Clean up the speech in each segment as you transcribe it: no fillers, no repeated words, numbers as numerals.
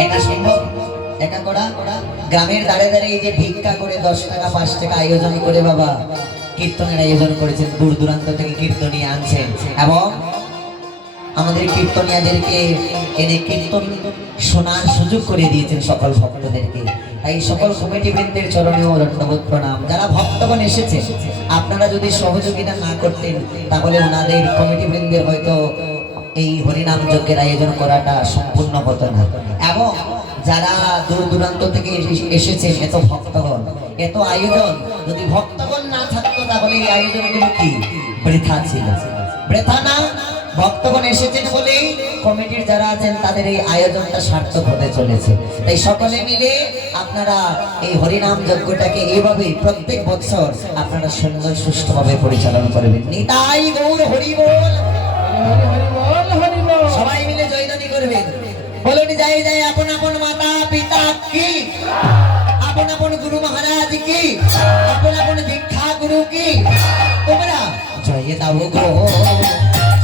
একা সম্ভব? একা করা? গ্রামের দাঁড়ে দাঁড়ে এই যে ভিক্ষা করে 10 টাকা 5 টাকা আয়োজন করে বাবা কীর্তনের আয়োজন করেছেন, দূর দূরান্ত থেকে কীর্তনীয় আনছেন এবং আমাদের কীর্তনিয়াদেরকে এনে কীর্তন শোনার সুযোগ করে দিয়েছেন সকল ভক্তদেরকে। তাই সকল কমিটি বৃন্দের চরণেও দণ্ডবোধ প্রণাম। যারা ভক্তগণ এসেছে, আপনারা যদি সহযোগিতা না করতেন তাহলে ওনাদের কমিটি বৃন্দের হয়তো এই হরিনাম যজ্ঞের আয়োজন করাটা সম্পূর্ণ হতো না। এবং যারা দূর দূরান্ত থেকে এসেছেন, এত ভক্তগণ, এত আয়োজন, যদি ভক্তগণ না থাকতো তাহলে এই আয়োজনগুলো কি বৃথা ছিল? বৃথা না, ভক্তগণ এসেছেন বলেই কমিটির যারা আছেন তাদের এই আয়োজনটা সার্থক হতে চলেছে। তাই সকলে মিলে আপনারা এই হরিনাম যজ্ঞটাকে এইভাবে প্রত্যেক বছর আপনারা সুন্দর সুষ্ঠুভাবে পরিচালনা করবেন। নিতাই গৌর হরি বল। সবাই মিলে জয়ধ্বনি করবেন, বলুন জয় জয়। আপন আপন মাতা পিতা কি, আপন আপন গুরু মহারাজ কি, আপন আপন দীক্ষা গুরু কি, তোমরা জয় দাও গো,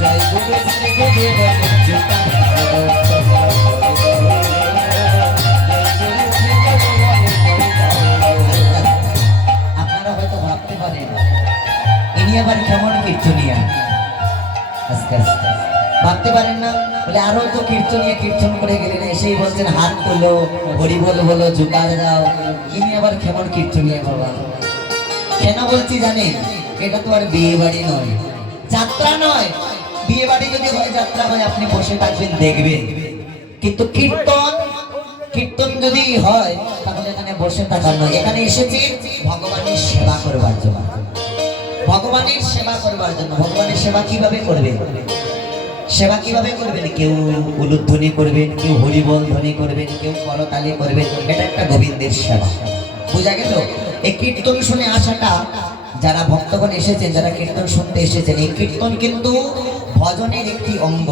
জয় গুরু শ্রী গুরুদেব। আপনারা হয়তো ভাবতে পারেন ইনি আবার কেমন কীর্তনিয়া, আস্তে আস্তে ভাবতে পারেন না? বলে আরো তো কীর্তনিয়া কীর্তন করে গেলেন, এসেই বলছেন হাত তোলো, হরি বল বলো, জোকার দাও। ইনি আবার কেমন কীর্তনিয়া বাবা? কেন বলছি জানেন? এটা তো আর বিয়ে বাড়ি নয়, যাত্রা নয়। বিয়ে বাড়ি যদি হয়, যাত্রা হয়, আপনি বসে থাকবেন দেখবেন, কিন্তু কীর্তন কীর্তন যদি হয় তাহলে এখানে বসে থাকার নয়। এখানে এসেছি ভগবানের সেবা করবার জন্য, ভগবানের সেবা করবার জন্য। ভগবানের সেবা কিভাবে করবেন? সেবা কিভাবে করবেন? কেউ উলুধ্বনি করবেন, কেউ হরিবল ধ্বনি করবেন, কেউ করতালি করবেন। এটা একটা গোবিন্দের সেবা, বুঝা গেল? এই কীর্তন শুনে আসাটা, যারা ভক্তগণ এসেছেন, যারা কীর্তন শুনতে এসেছেন, এই কীর্তন কিন্তু ভজনের একটি অঙ্গ।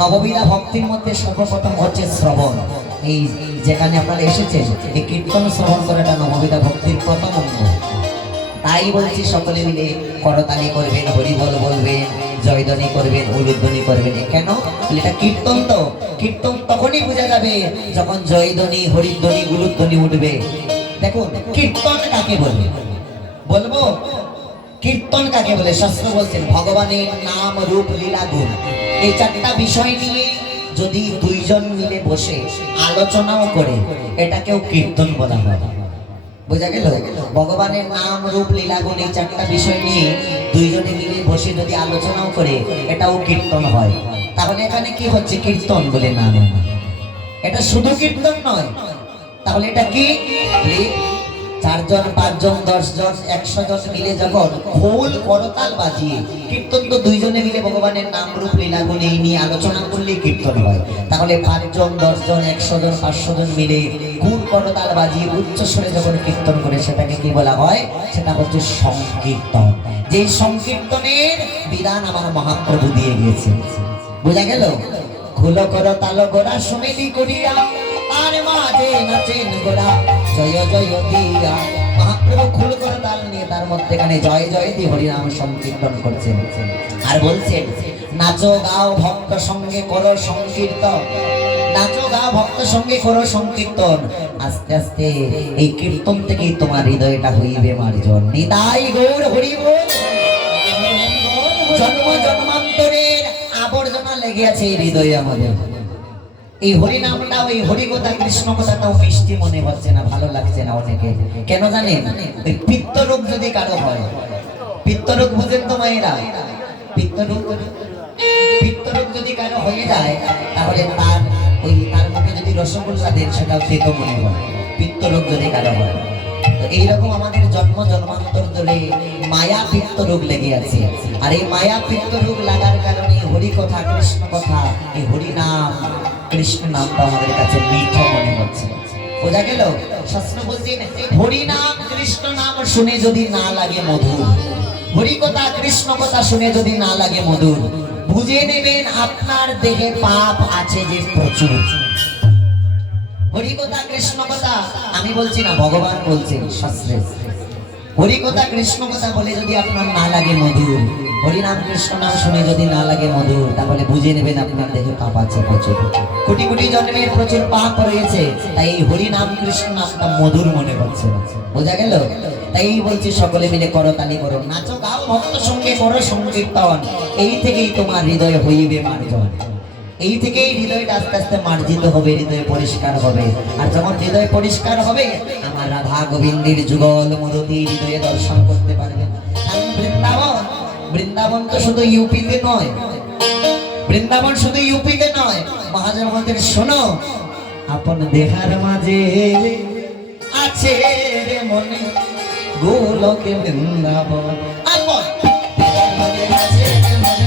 নববিধা ভক্তির মধ্যে সর্বপ্রথম হচ্ছে শ্রবণ। এই যেখানে আপনারা এসেছেন, এই কীর্তন শ্রবণ করাটা নববিধা ভক্তির প্রথম অঙ্গ। তাই বলছি সকলে মিলে করতালি করবেন, হরিবল বলবেন, জয়ধ্বনি করবেন, উলুধ্বনি করবেন। কেন? এটা কীর্তন। তো কীর্তন তখনই বোঝা যাবে যখন জয়ধ্বনি, হরিধ্বনি, উলুধ্বনি উঠবে। দেখুন কীর্তন কাকে বলে, বলবো কীর্তন কাকে বলে? শাস্ত্র বলছেন ভগবানের নাম, রূপ, লীলা, গুণ, এই 4টা বিষয় নিয়ে যদি 2 জন মিলে বসে আলোচনাও করে, এটাকেও কীর্তন বলা হয়। বোঝা গেল? ভগবানের নাম, রূপ, লীলা, গুণ, এই 4টা বিষয় নিয়ে 2 জনে মিলে বসে যদি আলোচনাও করে, এটাও কীর্তন হয়। তাহলে এখানে কি হচ্ছে? কীর্তন বলে না, এটা শুধু কীর্তন নয়। তাহলে এটা কি? 4 জন 5 জন 10 জন 100 জন মিলে যখন খোল করতাল বাজিয়ে, কীর্তন তো 2 জনে মিলে ভগবানের নাম, রূপ, লীলা, গুণ এই নিয়ে আলোচনা করলেই কীর্তন হয়। তাহলে 5 জন 10 জন 100 জন 500 জন মিলে খোল করতাল বাজিয়ে উচ্চ স্বরে যখন কীর্তন করে, সেটাকে কি বলা হয়? সেটা হচ্ছে সংকীর্তন। যে সংকীর্তনের বিধান আমার মহাপ্রভু দিয়ে গিয়েছে। বোঝা গেল? খোল করতাল গোরা সুমেলি করিয়া, আর মাঝে নাচেন গোরা জয় জয় দিয়া। মহাপ্রভু খুল করে তাল নিয়ে তার মধ্যেখানে জয় জয় দিয়ে হরিনাম সংকীর্তন করছেন। আর বলছেন নাচো গাও ভক্ত সঙ্গে করো সংকীর্তন, নাচো গাও ভক্ত সঙ্গে করো সংকীর্তন। আস্তে আস্তে এই কীর্তন থেকেই তোমার হৃদয়টা হইবে মার্জন। নিতাই গৌর হরি বল। জন্ম জন্মান্তরের আবর্জনা লেগে আছে এই হৃদয়ে আমাদের। এই হরিনামটা, ওই হরিকথা, কৃষ্ণ কথাটাও মিষ্টি মনে হচ্ছে না, ভালো লাগছে না অনেকে। কেন জানেন? ওই পিত্তরোগ যদি কারো হয়, পিত্তরোগ বুঝেন তো মায়েরা? পিত্তরোগ যদি কারো হয়ে যায়, তাহলে তার মুখে যদি রসগোল্লা দেন, সেটাও তেতো মনে হয়। পিত্তরোগ যদি কারো হয়, তো এইরকম আমাদের জন্ম জন্মান্তর ধরে মায়া পিত্ত রোগ লেগে আছে। আর এই মায়া পিত্ত রোগ লাগার কারণে হরি কথা, কৃষ্ণ কথা, এই হরি নাম, কৃষ্ণ নামটা আমাদের কাছে মিঠো মনে হচ্ছে। বোঝা গেল? শাস্ত্র বলছেন হরি নাম, কৃষ্ণ নাম শুনে যদি না লাগে মধুর, হরি কথা, কৃষ্ণ কথা শুনে যদি না লাগে মধুর, বুঝে নেবেন আপনার দেহে পাপ আছে যে প্রচুর। হরি কথা, কৃষ্ণ কথা আমি বলছি না, ভগবান বলছেন শাস্ত্রে। হরি কথা, কৃষ্ণ কথা বলে যদি আপনার না লাগে মধুর, হরিনাম কৃষ্ণ নাম শুনে যদি না লাগে মধুর, তাহলে বুঝে নেবেন আপনার দেহে পাপ আছে প্রচুর। কোটি কোটি জন্মের প্রচুর পাপ রয়েছে, তাই এই হরিনাম কৃষ্ণ নামটা মধুর মনে হচ্ছে। বোঝা গেল? তাই বলছি সকলে মিলে করতালি করো, নাচো গাও, ভক্ত সঙ্গে করো সংকীর্তন। এই থেকেই তোমার হৃদয় হইবে মার্জন। এই থেকেই হৃদয়টা আস্তে আস্তে মার্জিত হবে, হৃদয় পরিষ্কার হবে। আর যখন হৃদয় পরিষ্কার হবে, আমার রাধা গোবিন্দের যুগল মূরতি হৃদয়ে দর্শন করতে পারবে। বৃন্দাবন, বৃন্দাবন তো শুধু ইউপিতে নয়, বৃন্দাবন শুধু ইউপিতে নয়। মহাজন বলতেন, শোনো, আপন দেহার মাঝে আছে রে মনে গোলকে বৃন্দাবন। আপন দেহার মাঝে আছে রে মনে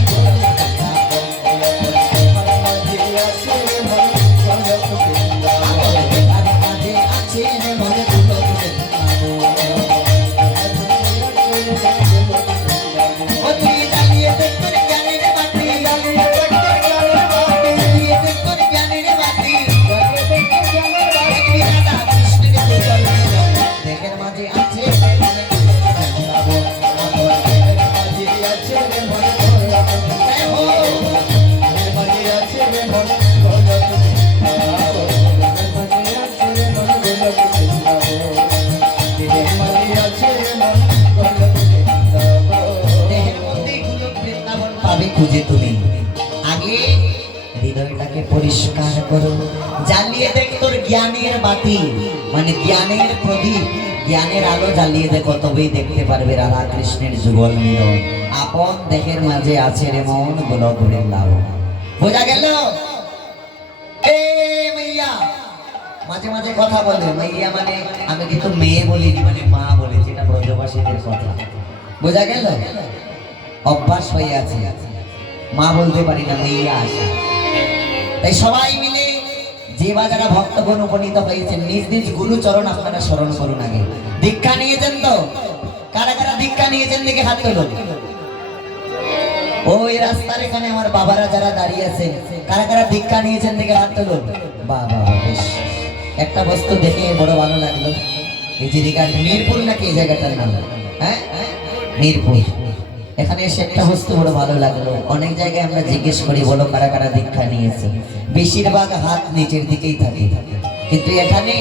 খুঁজে তুমি আগে হৃদয়টাকে পরিষ্কার করো, জ্বালিয়ে দেখ তোর জ্ঞানের বাতি, মানে জ্ঞানের প্রদীপ, জ্ঞানের আলো জ্বালিয়ে দেখো, তবেই দেখতে পারবে রাধা কৃষ্ণের যুগল মিলন। আপন দেহের মাঝে আছে রে মন গোলক বৃন্দাবন। বোঝা গেল? এ মাইয়া মাঝে মাঝে কথা বলে, মাইয়া মানে আমি কিন্তু মেয়ে বলিনি, মানে মা বলেছি, এটা ব্রজবাসীদের কথা। বোঝা গেল? অভ্যাস হয়ে আছে, মা বলতে পারি না, মেয়েরা আসে। তাই সবাই মিলে যে বা যারা ভক্তগণ উপনীত হয়েছেন, নিজ নিজ গুরুচরণ আপনারা স্মরণ করুন। আগে দীক্ষা নিয়েছেন তো? কারা কারা দীক্ষা নিয়েছেন দেখে হাত তুলুন। ওই রাস্তার এখানে আমার বাবারা যারা দাঁড়িয়ে আছেন, কারা কারা দীক্ষা নিয়েছেন দেখে হাত তুলুন। বাবা, বেশ, একটা বস্তু দেখে বড় ভালো লাগলো। এই যে মিরপুর নাকি এই জায়গাটার নাম? হ্যাঁ, মিরপুর। এখানে এসে একটা বস্তু বড় ভালো লাগলো। অনেক জায়গায় আমরা জিজ্ঞেস করি, বলো কারা কারা দীক্ষা নিয়েছে, বেশিরভাগ হাত নিচের দিকেই থাকে, কিন্তু এখানে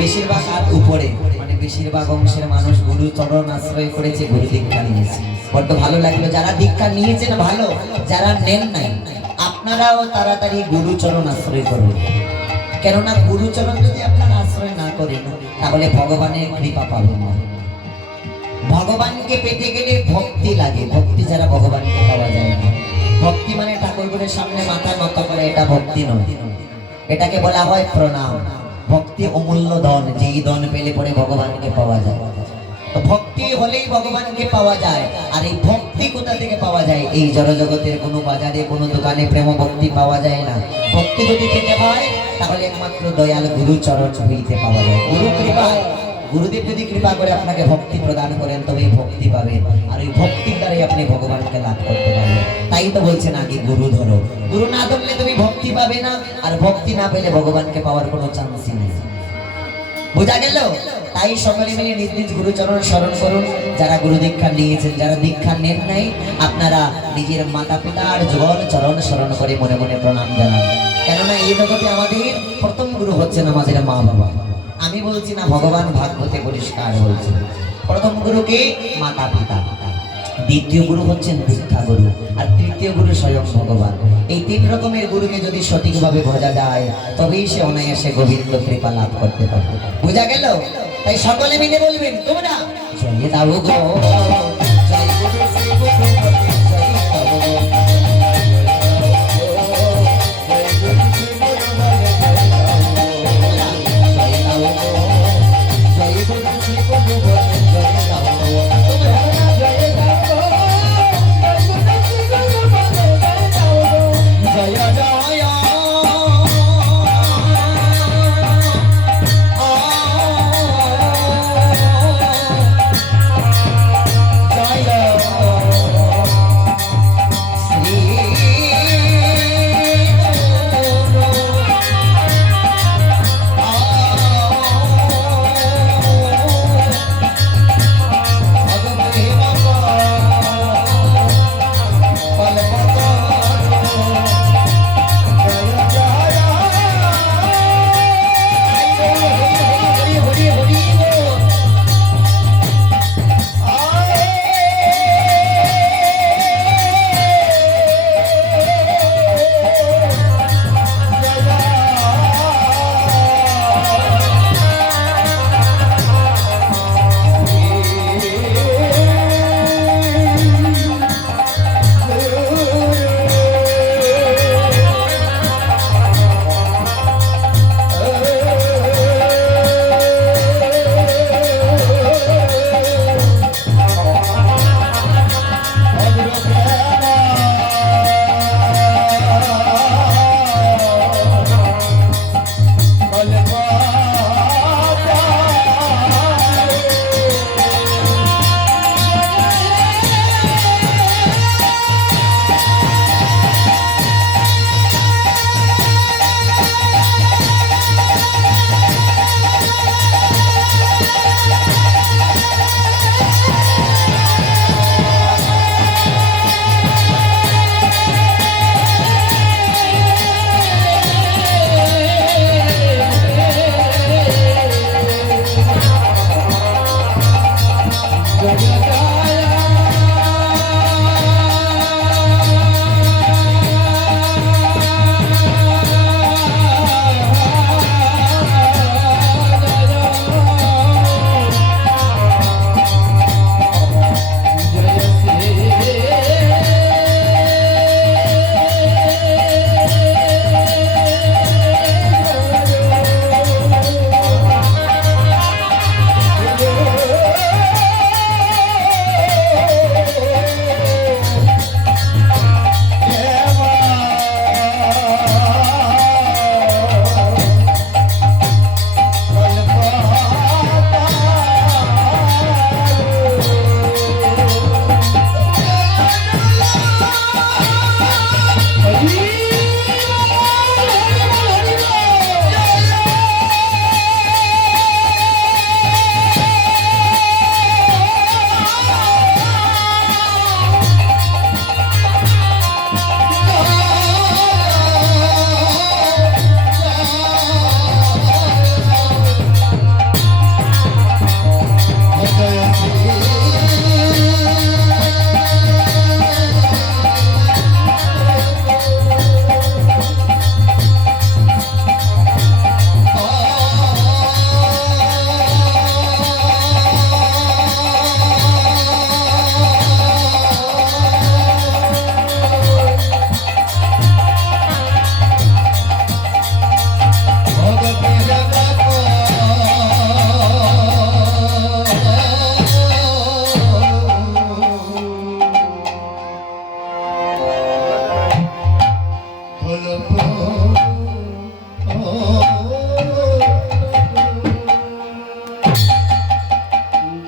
বেশিরভাগ হাত উপরে, মানে বেশিরভাগ অংশের মানুষ গুরু চরণ আশ্রয় করেছে, গুরু দীক্ষা নিয়েছে। বড্ড ভালো লাগলো। যারা দীক্ষা নিয়েছেন ভালো, যারা নেন নাই আপনারাও তাড়াতাড়ি গুরু চরণ আশ্রয় করুন। কেননা গুরু চরণ যদি আপনারা আশ্রয় না করেন, তাহলে ভগবানের কৃপা পাবেন না। ভগবানকে পেতে গেলে ভক্তি লাগে, ভক্তি ছাড়া ভগবানকে পাওয়া যায় না। ভক্তি মানে ঠাকুরের সামনে মাথা নত করে, এটা ভক্তি নয়, এটাকে বলা হয় প্রণাম। ভক্তি অমূল্য ধন, যেই ধন পেলে পরে ভগবানকে পাওয়া যায়। তো ভক্তি হলেই ভগবানকে পাওয়া যায়। আর এই ভক্তি কোথা থেকে পাওয়া যায়? এই জড়জগতের কোনো বাজারে, কোনো দোকানে প্রেম ভক্তি পাওয়া যায় না। ভক্তি যদি পেতে হয়, তাহলে একমাত্র দয়াল গুরু চরণ হইতে পাওয়া যায়। গুরু কৃপায়, গুরুদেব যদি কৃপা করে আপনাকে ভক্তি প্রদান করেন, তবে ভক্তি পাবেন। আর ওই ভক্তির দ্বারাই আপনি ভগবানকে লাভ করতে পারবেন। তাই তো বলছেন আগে গুরু ধরো। গুরু না ধরলে তুমি ভক্তি পাবে না, আর ভক্তি না পেলে ভগবানকে পাওয়ার কোনো চান্সই নেই। বোঝা গেল? তাই সকলে মিলে নিজ নিজ গুরুচরণ স্মরণ করুন। যারা গুরু দীক্ষা নিয়েছেন, যারা দীক্ষা নেন নাই, আপনারা নিজের মাতা পিতার যুগল চরণ স্মরণ করে মনে মনে প্রণাম জানান। কেননা এই জগতে আমাদের প্রথম গুরু হচ্ছেন আমাদের মা বাবা। আমি বলছি না, ভগবান ভাগবতে পরিষ্কার বলছেন। প্রথম গুরুকে মাতা পিতা, দ্বিতীয় গুরু হচ্ছেন দীক্ষা গুরু, আর তৃতীয় গুরু স্বয়ং ভগবান। এই তিন রকমের গুরুকে যদি সঠিকভাবে বোঝা যায়, তবেই সে অনায়াসে গোবিন্দ কৃপা লাভ করতে পারবে। বোঝা গেল? তাই সকলে মিলে বলবেন, তোমরা জয় দাও গো, জয় গুরু শ্রী গুরু জয় দাও গো।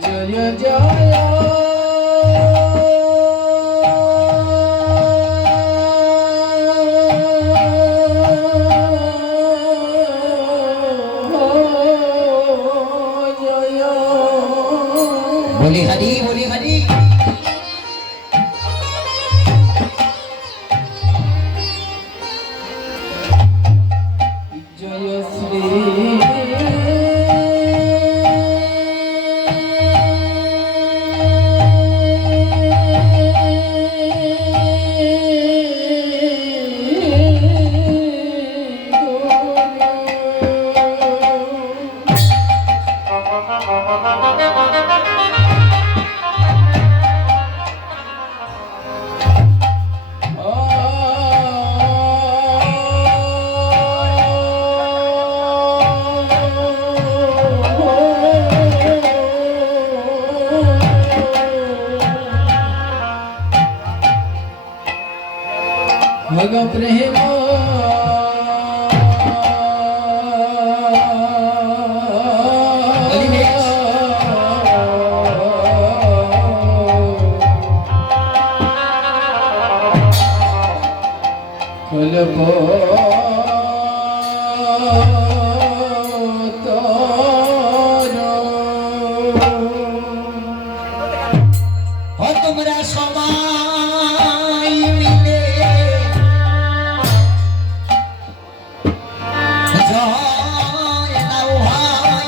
জয় জয় বলি হরি বলি হরি জয় শ্রী ভগ প্রেম কলপ তোমরা সবাই মিলে জয় দাও ভাই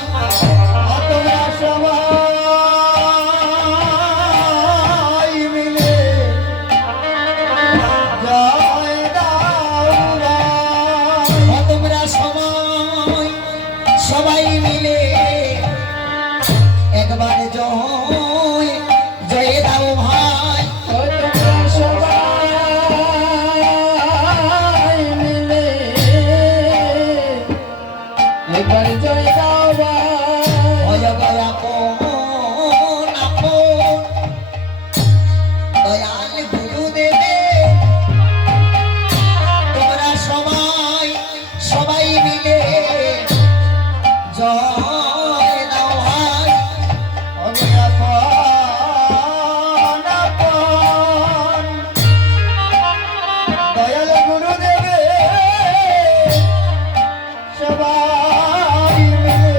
তোমরা সবাই মিলে জয় দাও ভাই তোমরা সবাই মিলে একবার জয় জয় দাও ভাই তোমরা সবাই মিলে একবার জয় দাও ভয় ভয় আপন আপন দয়াল গুরুদেবে তোমরা সবাই মিলে জয় দাও ভাই আমি আপন আপন দয়াল গুরুদেবে সবাই মিলে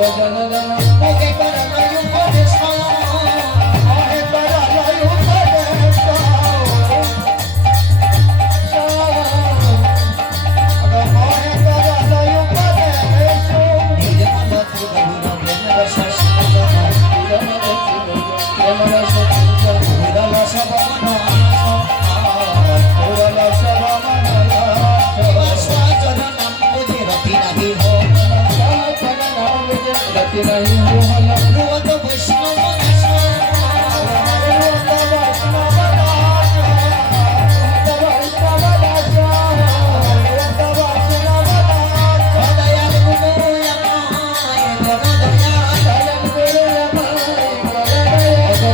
গজননা মুখে করে লয় উপদেশ মহে করা লয় উপদেশ মহে করা লয় উপদেশ নির্মল ত্রিভুবন প্রেমের শশী রমরস চিন্ত বিরল সবন পুরলস রমণ স্বজন নাম বুঝে রতি নাহি হো সাধন নাম বিজে রতি নাহি হল ধ্রুবত বৈষ্ণব নাশ দয়াল গুরু আমায় বড় দয়া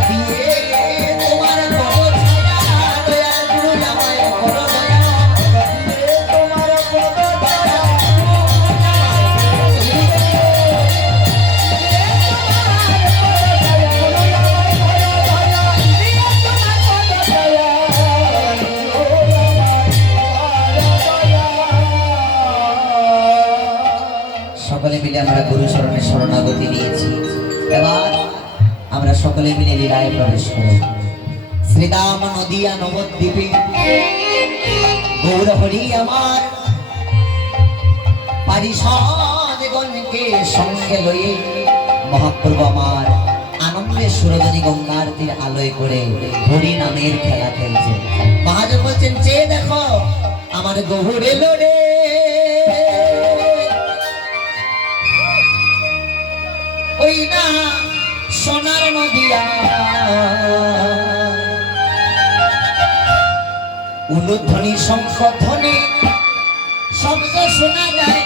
দিয়ে তোমার কবর ছায়া দয়াল গুরু আমায় বড় দয়া সকলে মিলে আমরা গুরু চরণের শরণাগতি নিয়েছি এবার আমরা সকলে মিলে লীলায় প্রবেশ করব শ্রীদাম নদিয়া নবদ্বীপে গৌর হরি আমার পারিষদগণকে সঙ্গে লয়ে মহাপ্রভু আমার আনন্দে সুরজনী গঙ্গার তীর আলোয় করে হরি নামের খেলা খেলছে মহাজন বলছেন চেয়ে দেখো আমার গৌর এলো রে ওই না সোনার নদিয়া উলুধ্বনি শঙ্খ ধ্বনি শব্দ শোনা যায়